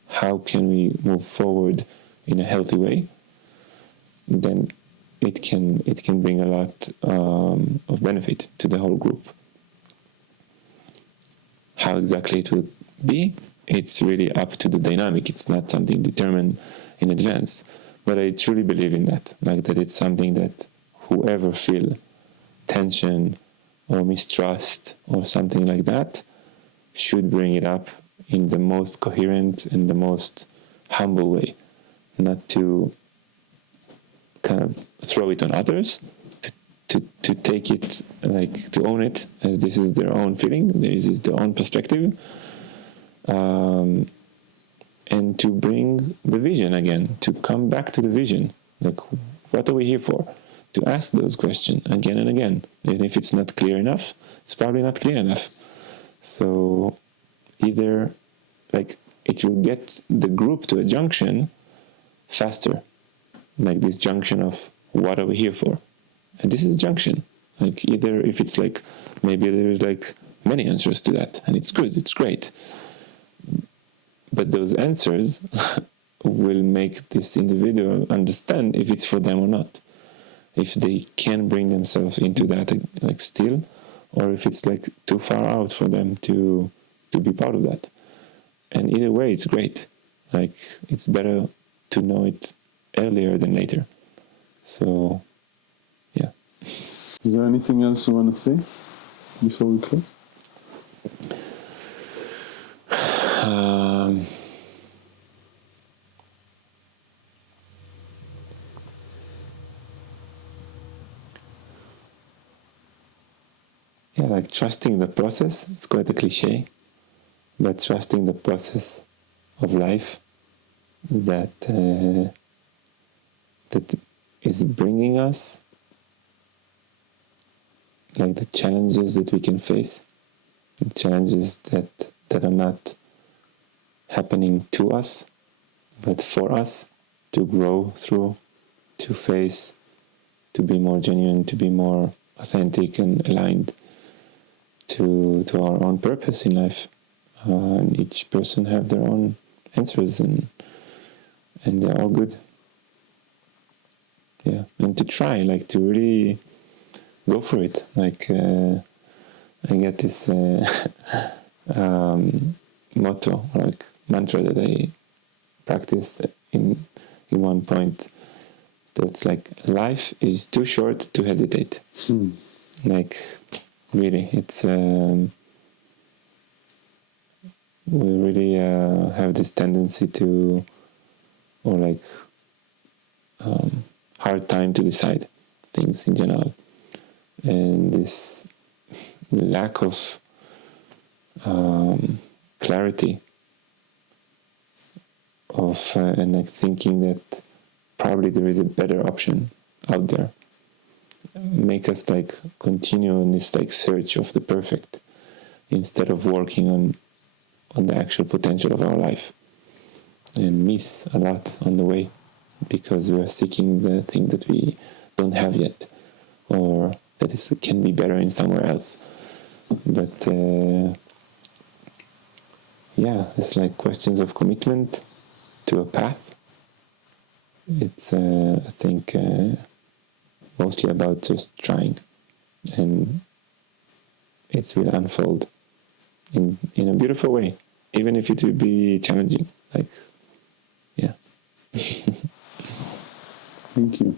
how can we move forward in a healthy way, then it can bring a lot of benefit to the whole group. How exactly it will be, it's really up to the dynamic. It's not something determined in advance, But I truly believe in that, like that it's something that whoever feel tension or mistrust or something like that should bring it up in the most coherent and the most humble way, not to kind of throw it on others, to take it, like to own it as this is their own feeling, this is their own perspective, and to bring the vision again, to come back to the vision, like what are we here for? To ask those questions again and again. And if it's not clear enough, it's probably not clear enough. So either like it will get the group to a junction faster, like this junction of what are we here for? And this is a junction. Like either if it's like, maybe there's like many answers to that and it's good, it's great. But those answers will make this individual understand if it's for them or not. If they can bring themselves into that like still, or if it's like too far out for them to be part of that. And either way, it's great. Like it's better to know it earlier than later. So, yeah. Is there anything else you want to say before we close? Yeah, like trusting the process. It's quite a cliche, but trusting the process of life that that is bringing us, like the challenges that we can face, the challenges that are not happening to us, but for us to grow through, to face, to be more genuine, to be more authentic and aligned to our own purpose in life. And each person have their own answers, and they're all good. Yeah, and to try, like to really go for it. Like I get this motto, like mantra that I practice in one point. That's like, life is too short to hesitate. Like really, it's we really have this tendency to, or like hard time to decide things in general, and this lack of clarity of and like thinking that probably there is a better option out there, make us like continue in this like search of the perfect instead of working on the actual potential of our life, and miss a lot on the way because we are seeking the thing that we don't have yet, or that can be better in somewhere else. But yeah, it's like questions of commitment to a path. It's I think mostly about just trying, and it will unfold in a beautiful way, even if it will be challenging. Like, yeah. Thank you.